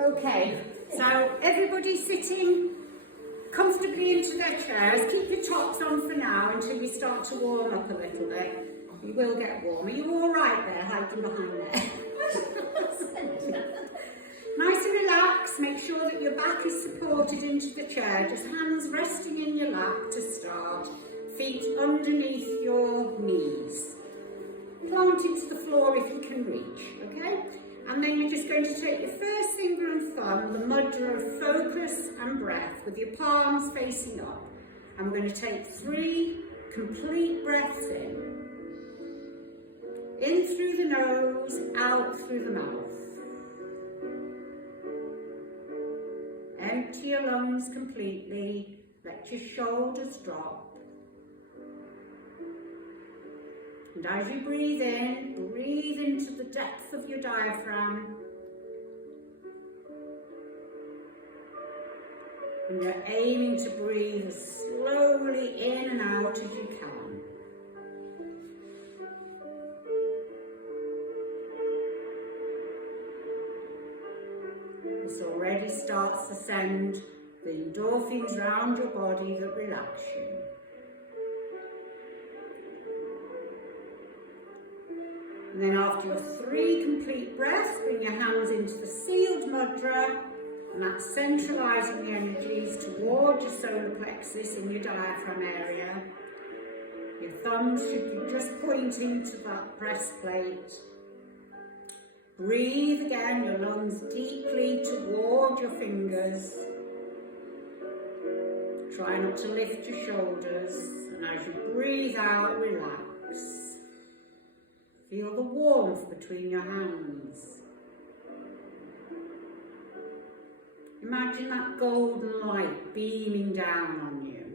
Okay, so everybody sitting comfortably into their chairs. Keep your tops on for now until we start to warm up a little bit. You will get warm. Are you all right there, hiding behind there? Nice and relaxed. Make sure that your back is supported into the chair. Just hands resting in your lap to start. Feet underneath your knees. Plant into the floor if you can reach, okay? And then you're just going to take your first finger and thumb, the mudra of focus and breath, with your palms facing up. And we're going to take 3 complete breaths in. In through the nose, out through the mouth. Empty your lungs completely. Let your shoulders drop. And as you breathe into the depth of your diaphragm. And you're aiming to breathe as slowly in and out as you can. This already starts to send the endorphins round your body that relax you. And then after your 3 complete breaths, bring your hands into the sealed mudra, and that's centralising the energies toward your solar plexus in your diaphragm area. Your thumbs should be just pointing to that breastplate. Breathe again, your lungs deeply toward your fingers. Try not to lift your shoulders, and as you breathe out, relax. Feel the warmth between your hands. Imagine that golden light beaming down on you.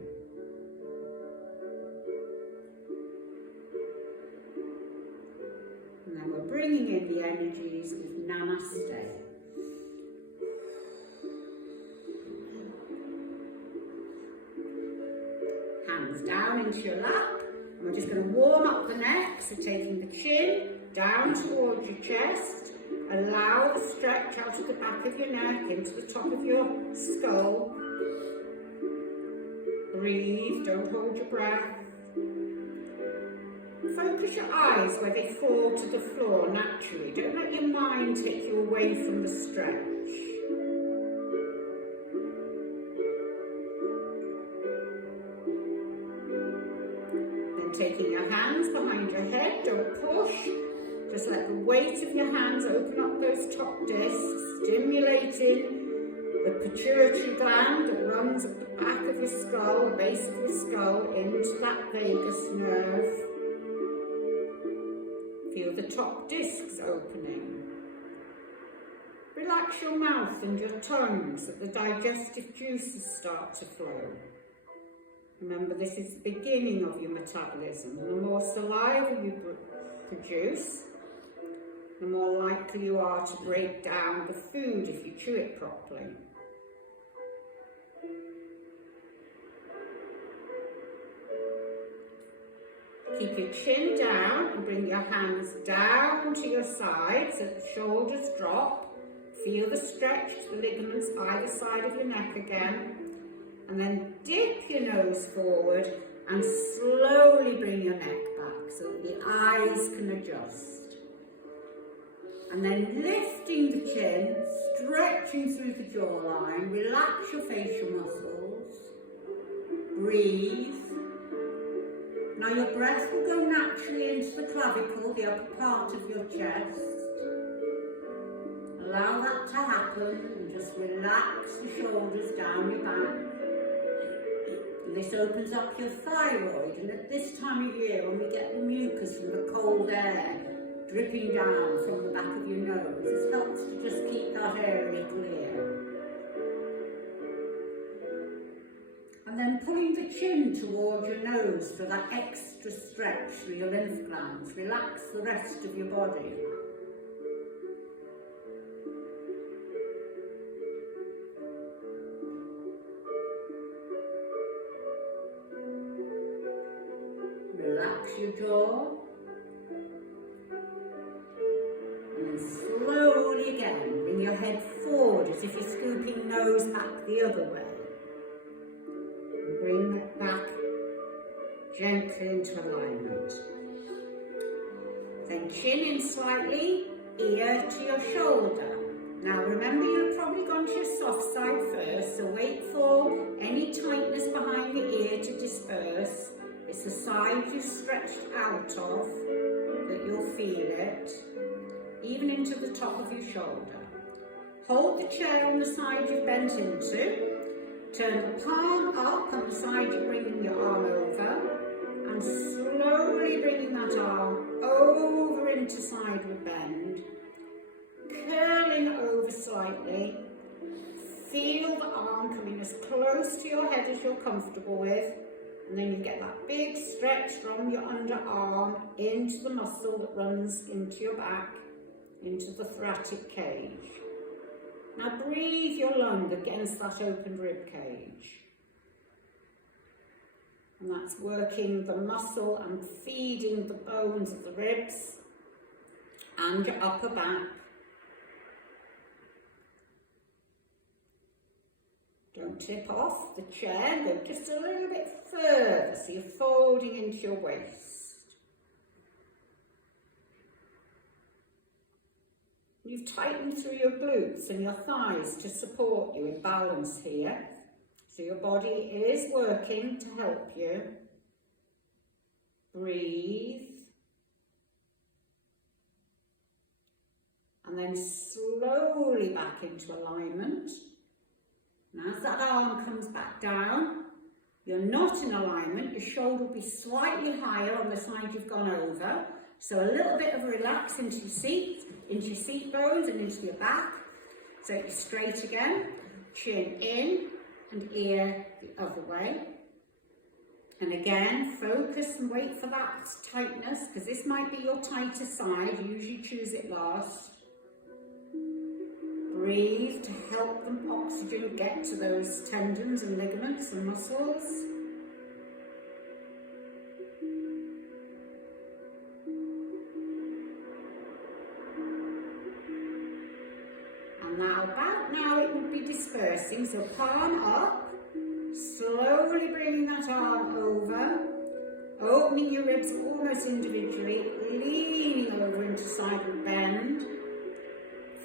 And then we're bringing in the energies with Namaste. Hands down into your lap. And we're just going to warm up the neck, so taking the chin down towards your chest. Allow the stretch out of the back of your neck into the top of your skull. Breathe, don't hold your breath. Focus your eyes where they fall to the floor naturally. Don't let your mind take you away from the stretch. Taking your hands behind your head, don't push. Just let the weight of your hands open up those top discs, stimulating the pituitary gland that runs at the back of your skull, the base of your skull, into that vagus nerve. Feel the top discs opening. Relax your mouth and your tongue so that the digestive juices start to flow. Remember, this is the beginning of your metabolism. The more saliva you produce, the more likely you are to break down the food if you chew it properly. Keep your chin down and bring your hands down to your sides so the shoulders drop. Feel the stretch to the ligaments either side of your neck again. And then dip your nose forward and slowly bring your neck back so that the eyes can adjust. And then lifting the chin, stretching through the jawline, relax your facial muscles. Breathe. Now your breath will go naturally into the clavicle, the upper part of your chest. Allow that to happen and just relax the shoulders down your back. This opens up your thyroid, and at this time of year when we get the mucus from the cold air dripping down from the back of your nose, this helps to just keep that area clear. And then pulling the chin towards your nose for that extra stretch through your lymph glands. Relax the rest of your body. Relax your jaw. And then slowly again, bring your head forward as if you're scooping nose back the other way. And bring that back gently into alignment. Then chin in slightly, ear to your shoulder. Now remember, you've probably gone to your soft side first, so wait for any tightness behind the ear to disperse. It's the side you've stretched out of that you'll feel it, even into the top of your shoulder. Hold the chair on the side you've bent into. Turn the palm up on the side you're bringing your arm over, and slowly bringing that arm over into sideward bend. Curling over slightly. Feel the arm coming as close to your head as you're comfortable with, and then you get that big stretch from your underarm into the muscle that runs into your back, into the thoracic cage. Now breathe your lung against that open rib cage. And that's working the muscle and feeding the bones of the ribs and your upper back. Don't tip off the chair, go just a little bit further, so you're folding into your waist. You've tightened through your glutes and your thighs to support you in balance here. So your body is working to help you. Breathe. And then slowly back into alignment. And as that arm comes back down, you're not in alignment. Your shoulder will be slightly higher on the side you've gone over. So a little bit of a relax into your seat bones and into your back. So you're straight again. Chin in and ear the other way. And again, focus and wait for that tightness, because this might be your tighter side. You usually choose it last. Breathe to help the oxygen get to those tendons and ligaments and muscles. And now, about now it will be dispersing, so palm up, slowly bringing that arm over, opening your ribs almost individually, leaning over into sideward bend.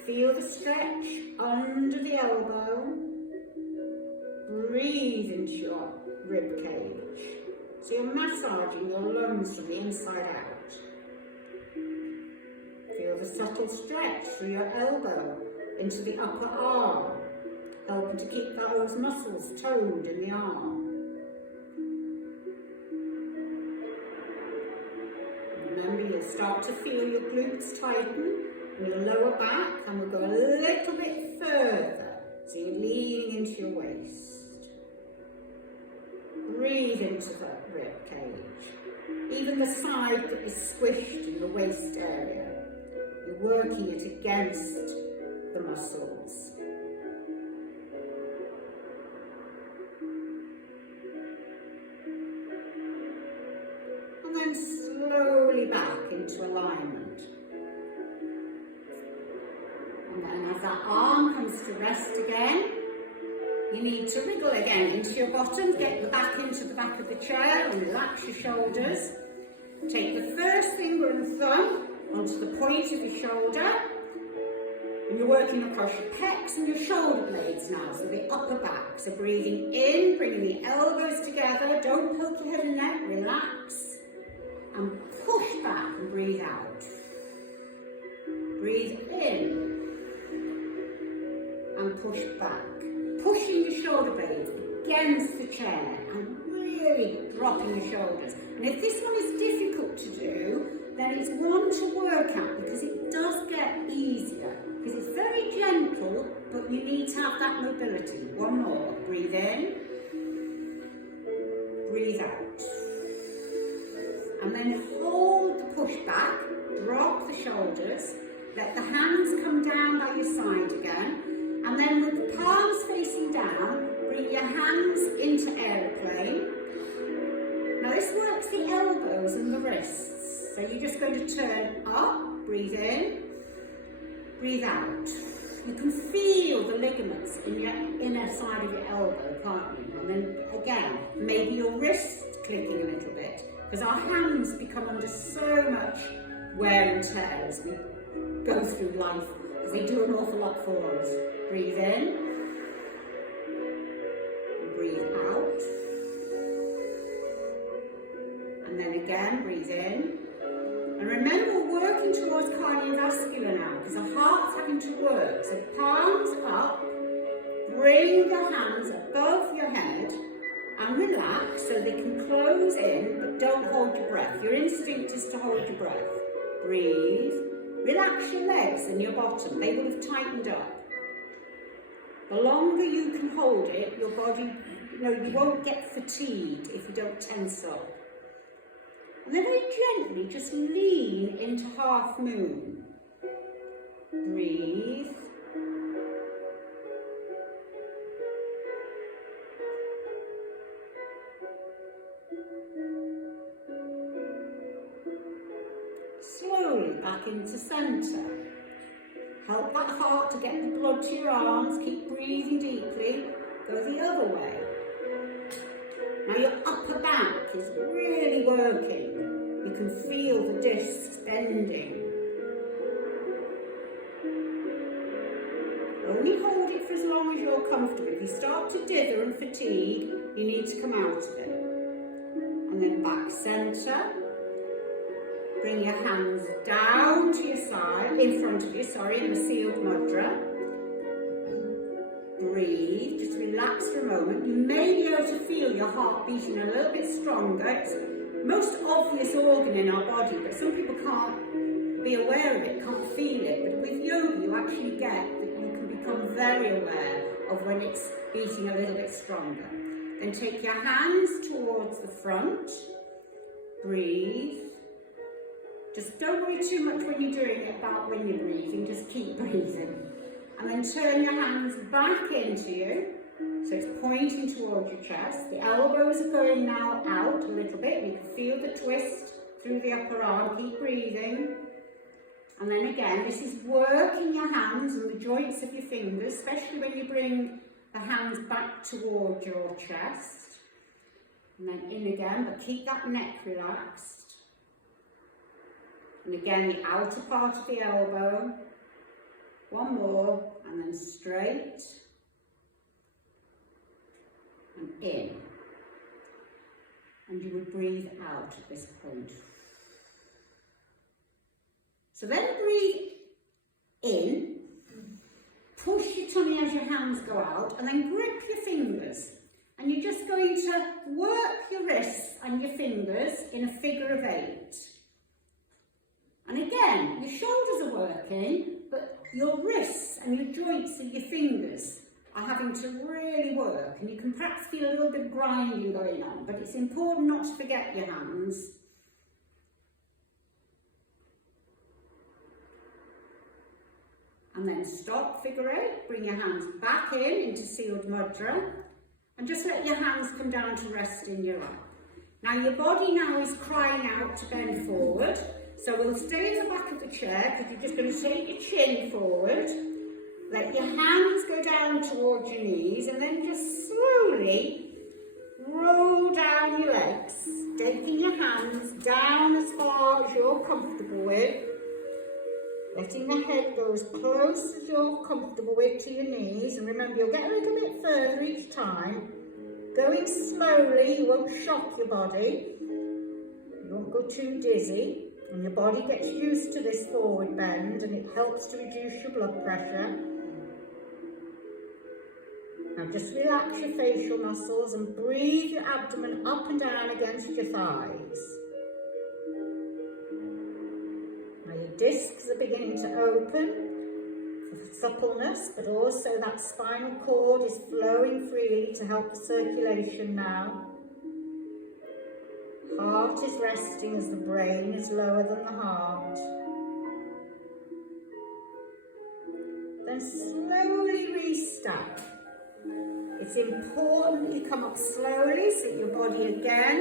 Feel the stretch under the elbow. Breathe into your rib cage. So you're massaging your lungs from the inside out. Feel the subtle stretch through your elbow into the upper arm, helping to keep those muscles toned in the arm. Remember, you'll start to feel your glutes tighten in your lower back, and we'll go a little bit further, so you're leaning into your waist. Breathe into the rib cage, even the side that is squished in the waist area. You're working it against the muscles. And then slowly back into alignment. And then as that arm comes to rest again, you need to wriggle again into your bottom, get the back into the back of the chair and relax your shoulders. Take the first finger and thumb onto the point of your shoulder, and you're working across your pecs and your shoulder blades now, so the upper back. So breathing in, bringing the elbows together, don't poke your head and neck, relax, and push back and breathe out. Breathe in and push back, pushing your shoulder blades against the chair and really dropping your shoulders. And if this one is difficult to do, then it's one to work at, because it does get easier, because it's very gentle, but you need to have that mobility. One more. Breathe in, breathe out. And then hold the push back, drop the shoulders, let the hands come down by your side again, and then with the palms facing down, bring your hands into aeroplane. Now this works the elbows and the wrists. So you're just going to turn up, breathe in, breathe out. you can feel the ligaments in your inner side of your elbow, can't you? And then again, maybe your wrist clicking a little bit, because our hands become under so much wear and tear as we go through life, because they do an awful lot for us. Breathe in, breathe out, and then again, breathe in. And remember, we're working towards cardiovascular now, because the heart's having to work. So palms up, bring your hands above your head, and relax so they can close in, but don't hold your breath. Your instinct is to hold your breath. Breathe. Relax your legs and your bottom. They will have tightened up. The longer you can hold it, your body, you won't get fatigued if you don't tense up. And then very gently just lean into half moon. Breathe. Slowly back into centre. Help that heart to get the blood to your arms. Keep breathing deeply. Go the other way. Now your upper back is really working. You can feel the discs bending. Only hold it for as long as you're comfortable. If you start to dither and fatigue, you need to come out of it. And then back centre. Bring your hands down to your side, in front of you, in the sealed mudra. Breathe, just relax for a moment. You may be able to feel your heart beating a little bit stronger. It's the most obvious organ in our body, but some people can't be aware of it, can't feel it. But with yoga, you actually get that you can become very aware of when it's beating a little bit stronger. Then take your hands towards the front. Breathe. Just don't worry too much when you're doing it about when you're breathing, just keep breathing. And then turn your hands back into you, so it's pointing towards your chest. The elbows are going now out a little bit, you can feel the twist through the upper arm, keep breathing. And then again, this is working your hands and the joints of your fingers, especially when you bring the hands back towards your chest. And then in again, but keep that neck relaxed. And again, the outer part of the elbow. One more, and then straight. And in. And you would breathe out at this point. So then breathe in. Push your tummy as your hands go out, and then grip your fingers. And you're just going to work your wrists and your fingers in a figure of 8. And again, your shoulders are working, but your wrists and your joints of your fingers are having to really work. And you can perhaps feel a little bit of grinding going on, but it's important not to forget your hands. And then stop, figure 8, bring your hands back into sealed mudra, and just let your hands come down to rest in your lap. Now your body now is crying out to bend forward. So we'll stay in the back of the chair, because you're just going to take your chin forward, let your hands go down towards your knees, and then just slowly roll down your legs, taking your hands down as far as you're comfortable with, letting the head go as close as you're comfortable with to your knees, and remember you'll get a little bit further each time. Going slowly, you won't shock your body, you won't go too dizzy. And your body gets used to this forward bend, and it helps to reduce your blood pressure. Now just relax your facial muscles and breathe your abdomen up and down against your thighs. Now your discs are beginning to open for suppleness, but also that spinal cord is flowing freely to help the circulation now. Heart is resting as the brain is lower than the heart. Then slowly restart. It's important that you come up slowly so that your body again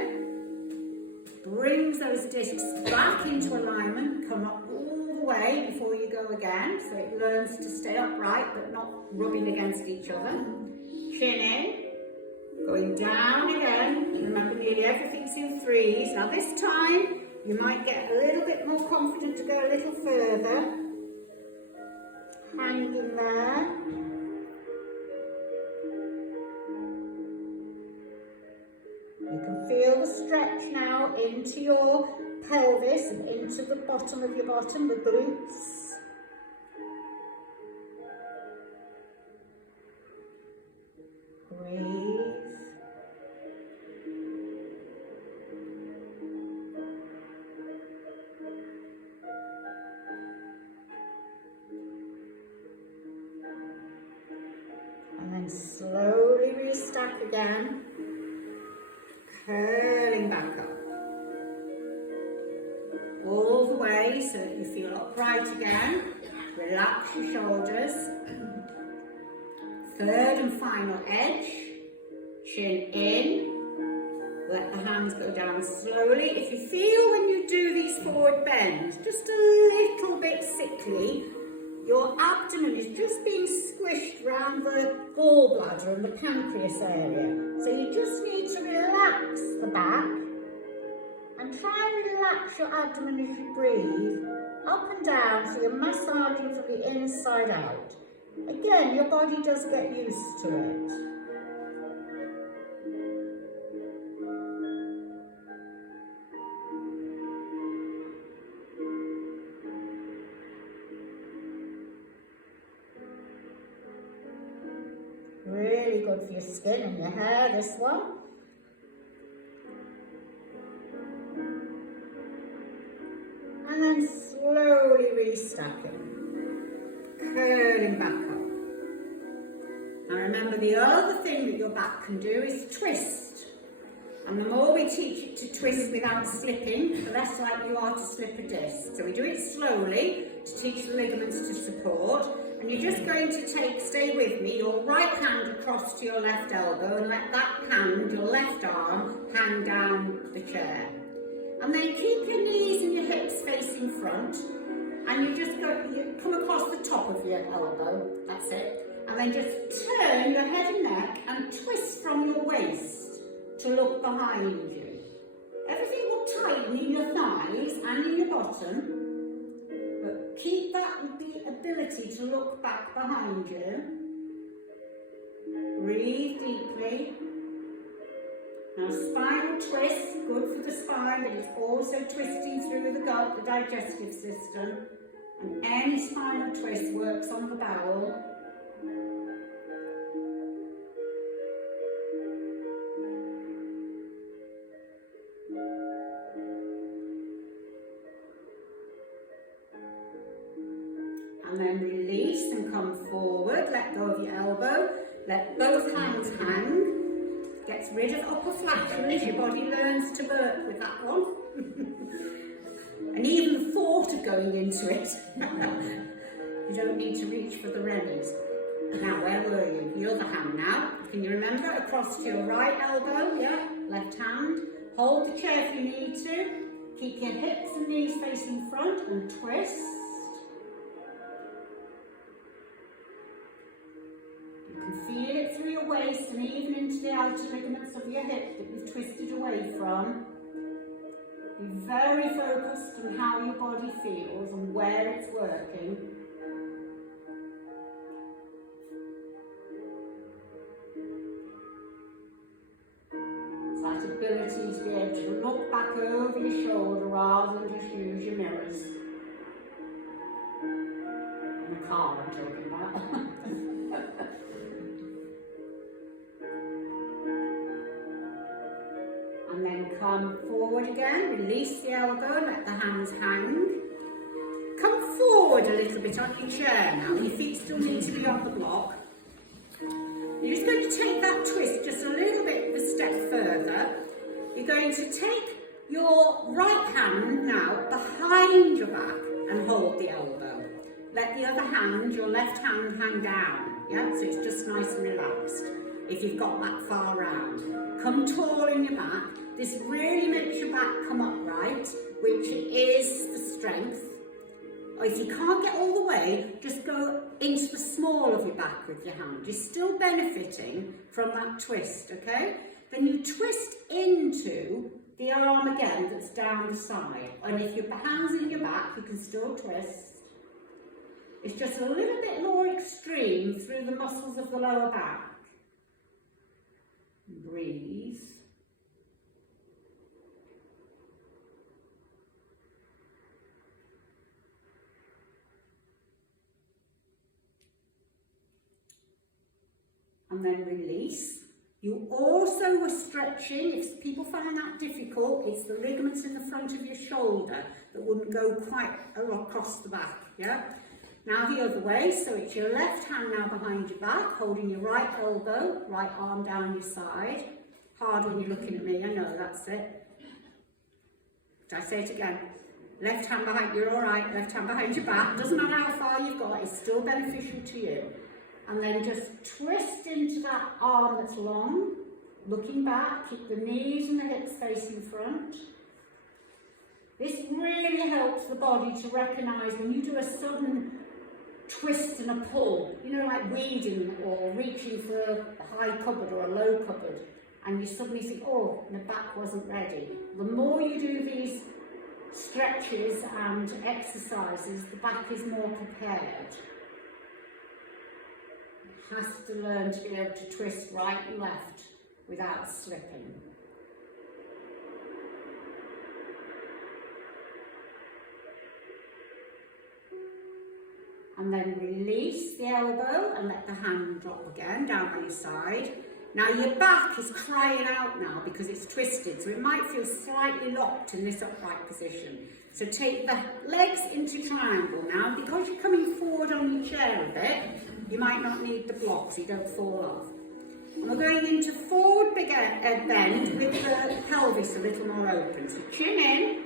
brings those discs back into alignment, come up all the way way before you go again, so it learns to stay upright but not rubbing against each other. Chin in, going down again. Remember, nearly everything's in threes. Now this time, you might get a little bit more confident to go a little further. Hanging there. You can feel the stretch now into your pelvis and into the bottom of your bottom, the glutes. Breathe. And then slowly restack again, curling back up. All the way so that you feel upright again. Relax your shoulders. Third and final edge. Chin in. Let the hands go down slowly. If you feel when you do these forward bends just a little bit sickly, your abdomen is just being squished around the gallbladder and the pancreas area. So you just need to relax the back and try and relax your abdomen as you breathe, up and down, so you're massaging from the inside out. Again, your body does get used to it. Really good for your skin and your hair, this one. And then slowly restacking, curling back up. Now remember, the other thing that your back can do is twist. And the more we teach it to twist without slipping, the less likely you are to slip a disc. So we do it slowly to teach the ligaments to support. And you're just going to take, stay with me, your right hand across to your left elbow and let that hand, your left arm, hang down the chair. And then keep your knees and your hips facing front, and you come across the top of your elbow, that's it. And then just turn your head and neck and twist from your waist to look behind you. Everything will tighten in your thighs and in your bottom, but keep the ability to look back behind you. Breathe deeply. Now spinal twist, good for the spine, but it's also twisting through the gut, the digestive system. And any spinal twist works on the bowel. And then release and come forward, let go of your elbow, let both hands hang. Gets rid of upper flatulence, your body learns to work with that one. And even the thought of going into it, you don't need to reach for the reins. Now, where were you? The other hand now. Can you remember? Across to your right elbow, yeah, left hand. Hold the chair if you need to. Keep your hips and knees facing front and twist. Feel it through your waist and even into the outer ligaments of your hip that you've twisted away from. Be very focused on how your body feels and where it's working. It's that ability to be able to look back over your shoulder rather than just use your mirrors. In the car, I'm talking about. And then come forward again, release the elbow, let the hands hang. Come forward a little bit on your chair now, your feet still need to be on the block. You're just going to take that twist just a little bit of a step further. You're going to take your right hand now behind your back and hold the elbow. Let the other hand, your left hand, hang down, yeah? So it's just nice and relaxed. If you've got that far round. Come tall in your back. This really makes your back come upright, which is the strength. Or if you can't get all the way, just go into the small of your back with your hand. You're still benefiting from that twist, okay? Then you twist into the arm again that's down the side. And if your hand's in your back, you can still twist. It's just a little bit more extreme through the muscles of the lower back. Breathe. And then release. You also were stretching, if people find that difficult, it's the ligaments in the front of your shoulder that wouldn't go quite across the back, yeah? Now the other way, so it's your left hand now behind your back, holding your right elbow, right arm down your side. Hard when you're looking at me, I know, that's it. Did I say it again? Left hand behind, you're all right, left hand behind your back. Doesn't matter how far you've got, it's still beneficial to you. And then just twist into that arm that's long, looking back, keep the knees and the hips facing front. This really helps the body to recognise when you do a sudden twist and a pull, you know, like weeding or reaching for a high cupboard or a low cupboard, and you suddenly think, oh, my back wasn't ready. The more you do these stretches and exercises, the back is more prepared. It has to learn to be able to twist right and left without slipping. And then release the elbow and let the hand drop again down by your side. Now your back is crying out now because it's twisted, so it might feel slightly locked in this upright position. So take the legs into triangle now. Because you're coming forward on your chair a bit, you might not need the block so you don't fall off. And we're going into forward bend with the pelvis a little more open. So chin in.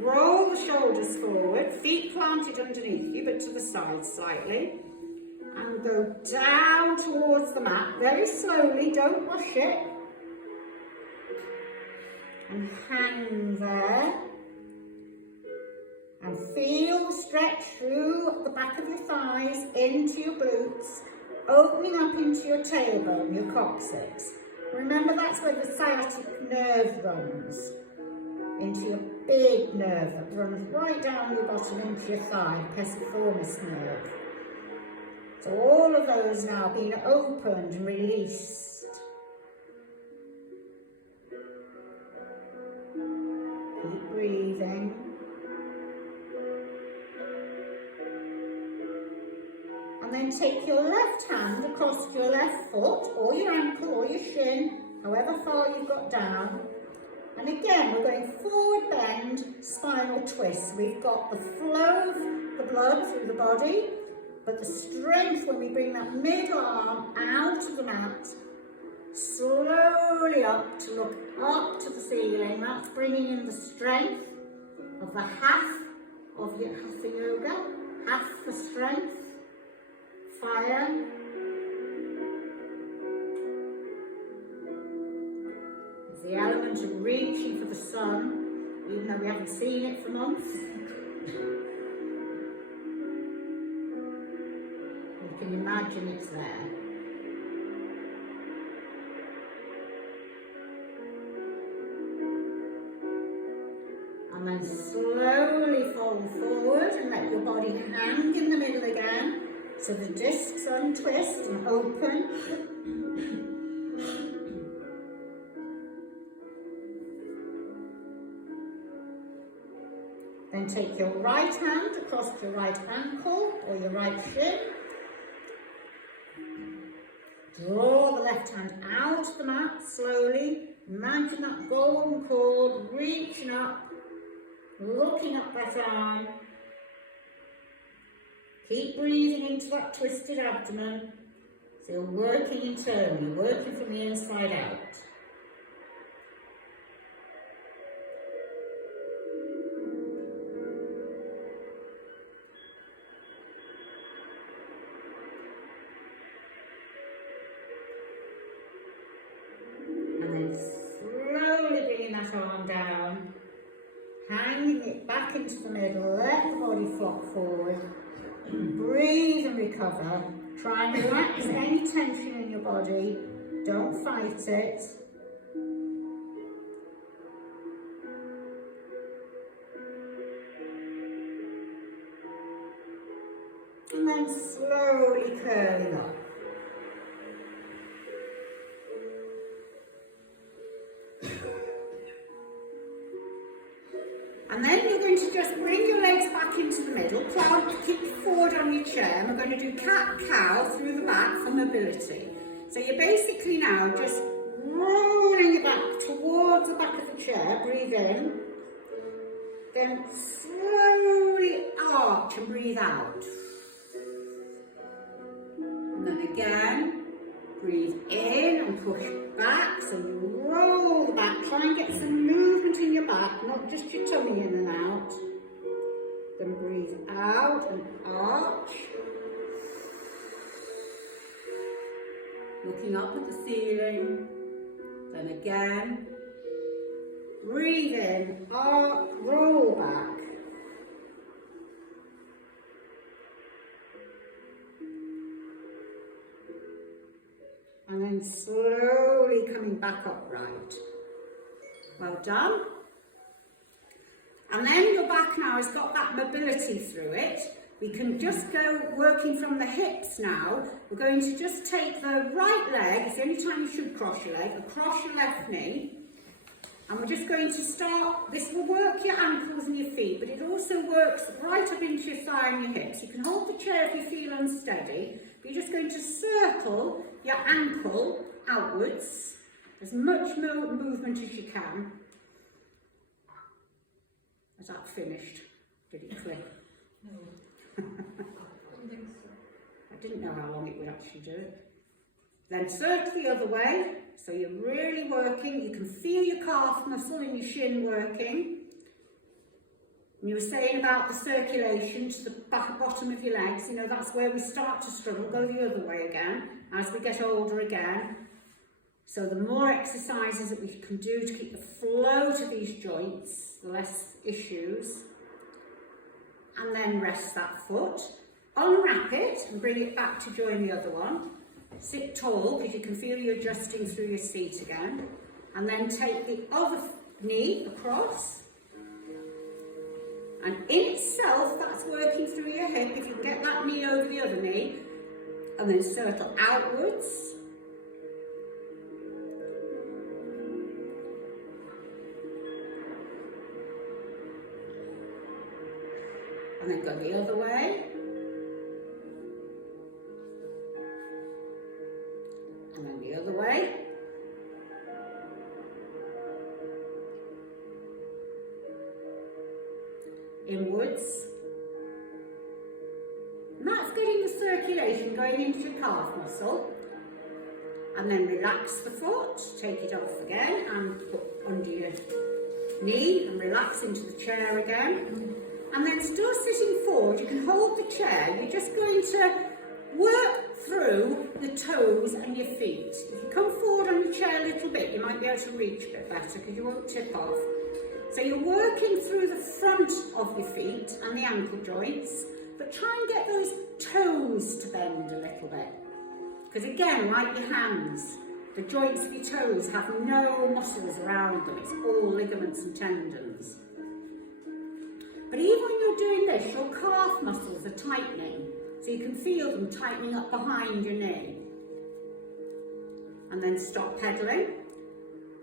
Roll the shoulders forward, feet planted underneath you, but to the side slightly. And go down towards the mat, very slowly, don't rush it. And hang there. And feel the stretch through the back of your thighs, into your glutes, opening up into your tailbone, your coccyx. Remember, that's where the sciatic nerve runs. Into your big nerve that runs right down your bottom into your thigh, pesiformis nerve. So all of those now being opened and released. Keep breathing. And then take your left hand across your left foot, or your ankle, or your shin, however far you've got down. And again, we're going forward bend, spinal twist. We've got the flow of the blood through the body, but the strength when we bring that middle arm out of the mat, slowly up to look up to the ceiling. That's bringing in the strength of the half of your Hatha Yoga, half the strength, fire. The element of reaching for the sun, even though we haven't seen it for months. You can imagine it's there. And then slowly fold forward and let your body hang in the middle again. So the discs untwist and open. Then take your right hand across your right ankle or your right shin. Draw the left hand out of the mat slowly. Imagine that golden cord reaching up, looking up that arm. Keep breathing into that twisted abdomen. So you're working internally, working from the inside out. Arm down, hanging it back back into the middle, let the body flop forward, breathe and recover. Try and relax any tension in your body, don't fight it. And then slowly curling up. And then you're going to just bring your legs back into the middle, plant, kick forward on your chair, and we're going to do cat-cow through the back for mobility. So you're basically now just rolling your back towards the back of the chair, breathe in, then slowly arch and breathe out. And then again, breathe in and push back, so you roll the back, try and get some movement in your back, not just your tummy in and out. Then breathe out and arch. Looking up at the ceiling. Then again, breathe in, arch, roll back. And then slowly coming back upright. Well done. And then your back now has got that mobility through it. We can just go working from the hips now. We're going to just take the right leg, it's the only time you should cross your leg, across your left knee. And we're just going to start, this will work your ankles and your feet, but it also works right up into your thigh and your hips. You can hold the chair if you feel unsteady, but you're just going to circle your ankle outwards, as much movement as you can. Is that finished? Did it click? No. I don't think so. I didn't know how long it would actually do it. Then circle the other way, so you're really working. You can feel your calf muscle and your shin working. And you were saying about the circulation to the bottom of your legs, you know, that's where we start to struggle. Go the other way again, as we get older again. So the more exercises that we can do to keep the flow to these joints, the less issues. And then rest that foot. Unwrap it and bring it back to join the other one. Sit tall, because you can feel you adjusting through your seat again. And then take the other knee across. And in itself, that's working through your hip. If you can get that knee over the other knee, and then circle outwards. And then go the other way. And then the other way. Inwards. And that's getting the circulation going into your calf muscle. And then relax the foot, take it off again and put under your knee and relax into the chair again. And then still sitting forward, you can hold the chair. You're just going to work through the toes and your feet. If you come forward on the chair a little bit, you might be able to reach a bit better because you won't tip off. So you're working through the front of your feet and the ankle joints, but try and get those toes to bend a little bit. Because again, like your hands, the joints of your toes have no muscles around them. It's all ligaments and tendons. But even when you're doing this, your calf muscles are tightening. So you can feel them tightening up behind your knee. And then stop pedalling.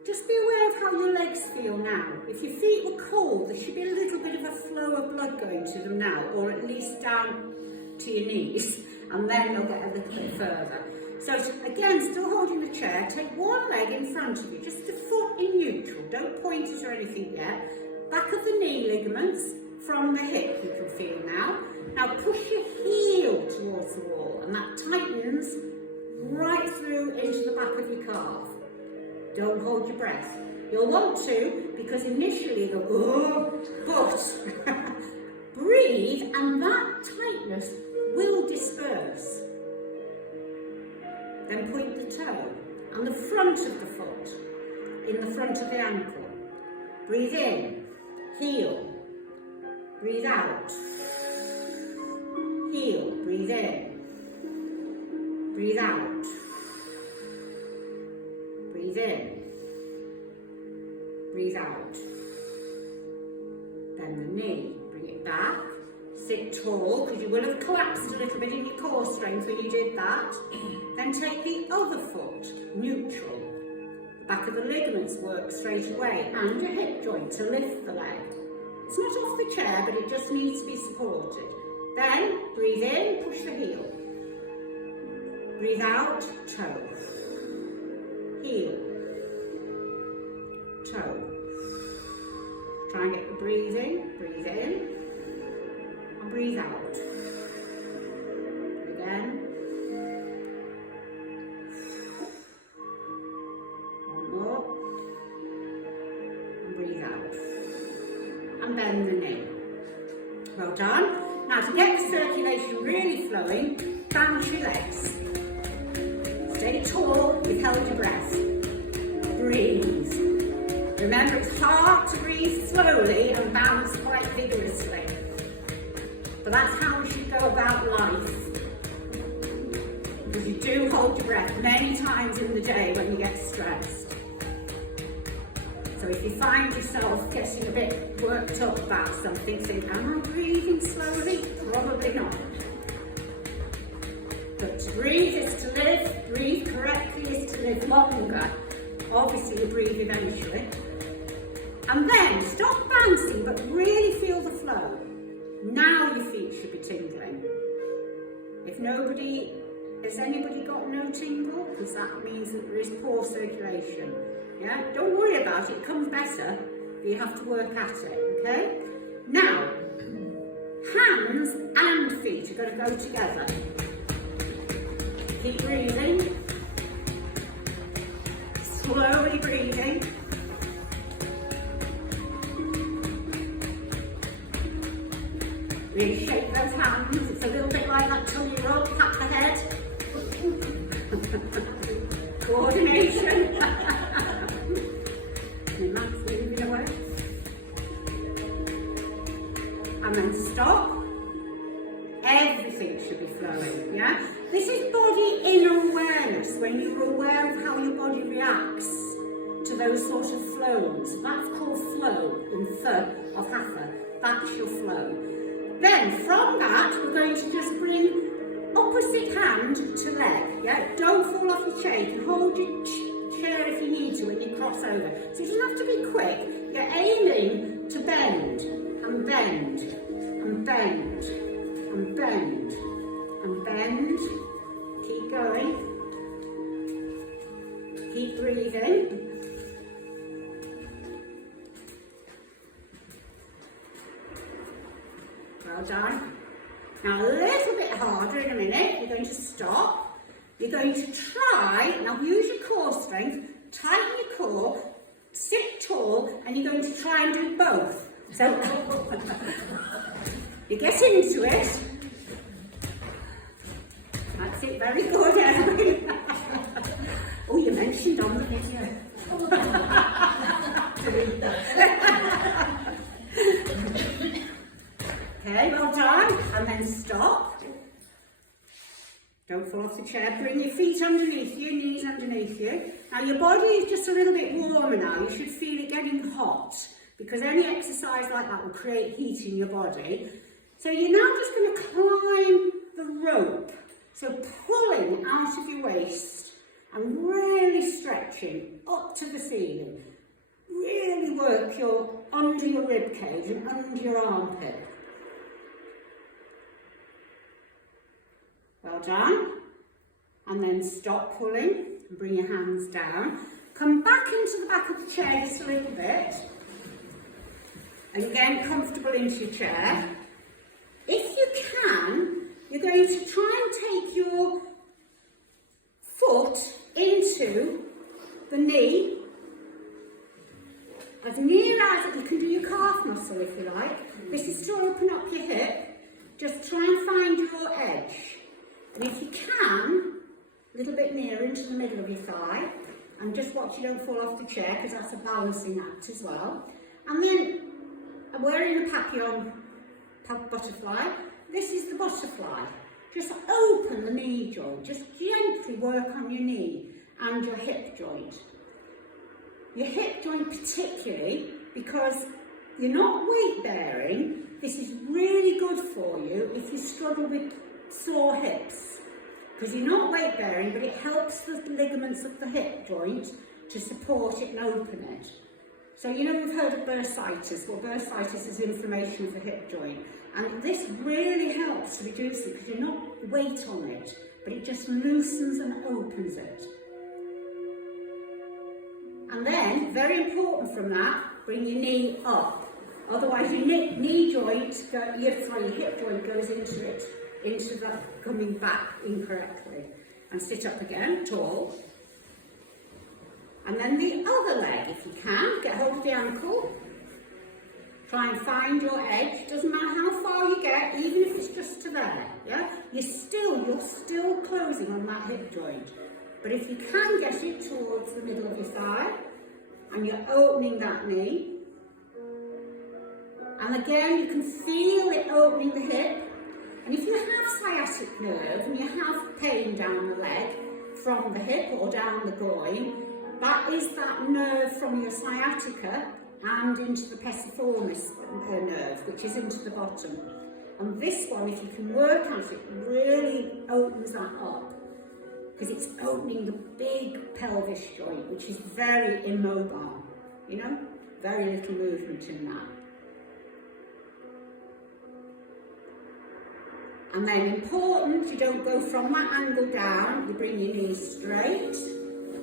Just be aware of how your legs feel now. If your feet were cold, there should be a little bit of a flow of blood going to them now, or at least down to your knees, and then they'll get a little bit further. So again, still holding the chair, take one leg in front of you, just a foot in neutral, don't point it or anything yet. Back of the knee ligaments from the hip you can feel now. Now push your heel towards the wall, and that tightens right through into the back of your calf. Don't hold your breath. You'll want to, because initially you'll go, but breathe, and that tightness will disperse. Then point the toe and the front of the foot in the front of the ankle. Breathe in, heel, breathe out. Heel, breathe in. Breathe out. Breathe in. Breathe out. Bend the knee, bring it back. Sit tall, because you will have collapsed a little bit in your core strength when you did that. Then take the other foot, neutral. The back of the ligaments work straight away, and your hip joint to lift the leg. It's not off the chair, but it just needs to be supported. Then, breathe in, push the heel. Breathe out, toe. Heel. Toe. Try and get the breathing. Breathe in. And breathe out. Again. One more. And breathe out. And bend the knee. Well done. Now to get the circulation really flowing, bounce your legs. Stay tall, you've held your breath. Breathe. Remember, it's hard to breathe slowly and bounce quite vigorously. But that's how we should go about life. Because you do hold your breath many times in the day when you get stressed. So if you find yourself getting a bit worked up about something, think, am I breathing slowly? Probably not. But to breathe is to live, breathe correctly is to live longer. Obviously you breathe eventually. And then stop bouncing, but really feel the flow. Now your feet should be tingling. Has anybody got no tingle? Because that means that there is poor circulation. Yeah, don't worry about it, it comes better, but you have to work at it, okay? Now, hands and feet are going to go together. Keep breathing. Slowly breathing. Really shake those hands. It's a little bit like that tummy roll, tap the head. Coordination. And that's moving away. And then stop. Everything should be flowing, yeah? This is body inner awareness, when you're aware of how your body reacts to those sort of flows. That's called flow in th of hatha. That's your flow. Then from that, we're going to just bring opposite hand to leg, yeah? Don't fall off your chair. You can hold your chair if you need to when you cross over. So it doesn't have to be quick. You're aiming to bend, and bend, and bend, and bend, and bend. Keep going. Keep breathing. Well done. Now a little bit harder in a minute. You're going to stop. You're going to try, now use your core strength, tighten your core, sit tall, and you're going to try and do both. So, you get into it. That's it, very good, Emily. Oh, you mentioned on the video. Okay, well done. And then stop. Don't fall off the chair. Bring your feet underneath you, knees underneath you. Now your body is just a little bit warmer now. You should feel it getting hot, because any exercise like that will create heat in your body. So you're now just going to climb the rope. So pulling out of your waist and really stretching up to the ceiling. Really work under your rib cage and under your armpit. Well done. And then stop pulling and bring your hands down. Come back into the back of the chair just a little bit. And again, comfortable into your chair. If you can, you're going to try and take your foot into the knee. As near as you can do your calf muscle if you like. This is to open up your hip. Just try and find your edge. And if you can, a little bit nearer into the middle of your thigh, and just watch you don't fall off the chair, because that's a balancing act as well. And then, I'm wearing a papillon butterfly. This is the butterfly. Just open the knee joint. Just gently work on your knee and your hip joint. Your hip joint particularly, because you're not weight bearing, this is really good for you if you struggle with sore hips. Because you're not weight bearing, but it helps the ligaments of the hip joint to support it and open it. So you know we've heard of bursitis. Well, bursitis is inflammation of the hip joint. And this really helps to reduce it because you're not weight on it, but it just loosens and opens it. And then, very important from that, bring your knee up. Otherwise your knee joint, your hip joint goes into it, into the coming back incorrectly. And sit up again, tall. And then the other leg, if you can, get hold of the ankle. Try and find your edge. Doesn't matter how far you get, even if it's just to there. Yeah, you're still closing on that hip joint. But if you can get it towards the middle of your thigh, and you're opening that knee, and again you can feel it opening the hip. And if you have sciatic nerve and you have pain down the leg from the hip or down the groin, that is that nerve from your sciatica and into the pisiformis nerve, which is into the bottom. And this one, if you can work at it, really opens that up, because it's opening the big pelvis joint, which is very immobile, you know, very little movement in that. And then important, you don't go from that angle down, you bring your knees straight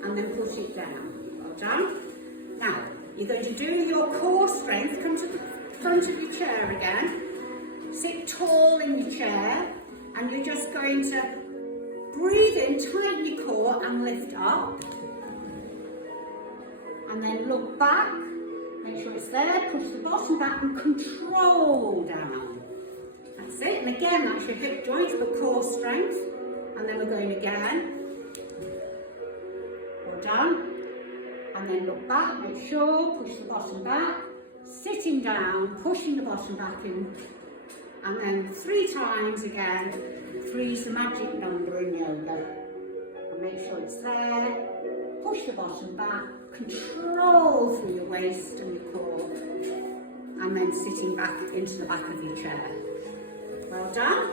and then push it down. Well done. Now, you're going to do your core strength. Come to the front of your chair again. Sit tall in your chair, and you're just going to breathe in, tighten your core and lift up. And then look back, make sure it's there, push the bottom back and control down. That's it. And again, that's your hip joint, the core strength. And then we're going again. Well done. And then look back, make sure, push the bottom back, sitting down, pushing the bottom back in, and then 3 times again. 3 is the magic number in yoga. And make sure it's there, push the bottom back, control through your waist and your core, and then sitting back into the back of your chair. Well done.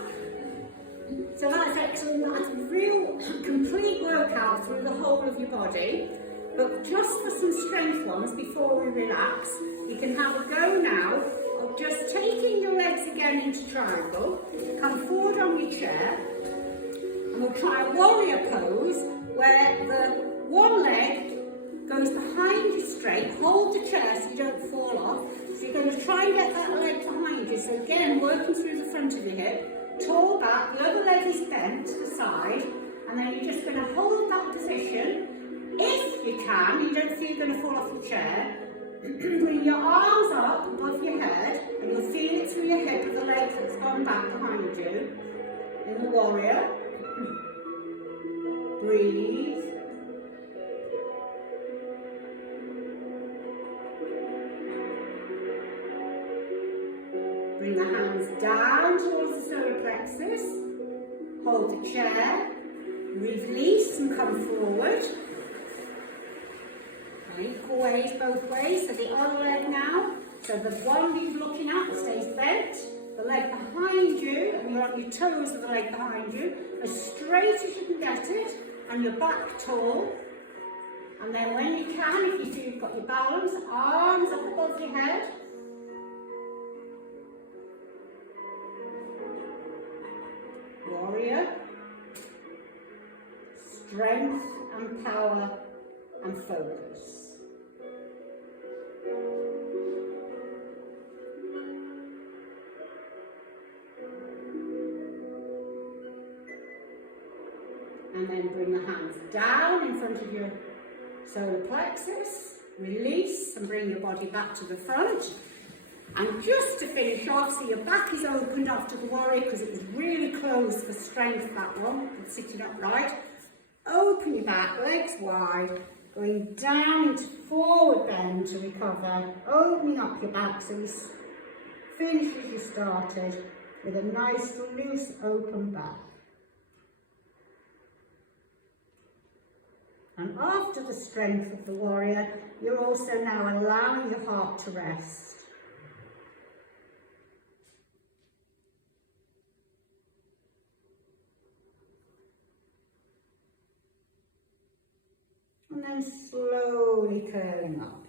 So that's excellent. That's a real complete workout through the whole of your body. But just for some strength ones before we relax, you can have a go now of just taking your legs again into triangle, come forward on your chair, and we'll try a warrior pose where the one leg goes behind you straight, hold the chair so you don't fall off. So you're going to try and get that leg behind you. So again, working through the front of your hip, tall back, the other leg is bent to the side, and then you're just going to hold that position. If you can, you don't feel you're going to fall off the chair, bring your arms up above your head, and you'll feel it through your hip of the leg that's gone back behind you. In the warrior. Breathe. Bring the hands down towards the solar plexus. Hold the chair. Release and come forward. Equal ways, both ways. So the other leg now. So the one that you're looking at stays bent. The leg behind you, and you're on your toes with the leg behind you, as straight as you can get it, and your back tall. And then when you can, if you feel you've got your balance, arms up above your head. Warrior. Strength and power and focus. And then bring the hands down in front of your solar plexus. Release and bring your body back to the front. And just to finish off, so your back is opened after the warrior because it was really closed for strength, that one, and sitting upright. Open your back, legs wide, going down into forward bend to recover. Opening up your back so you finish as you started with a nice loose open back. And after the strength of the warrior, you're also now allowing your heart to rest. And then slowly curling up.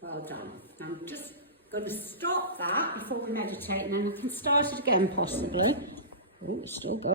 Well done. I'm just going to stop that before we meditate, and then we can start it again possibly. Oh, it's still going.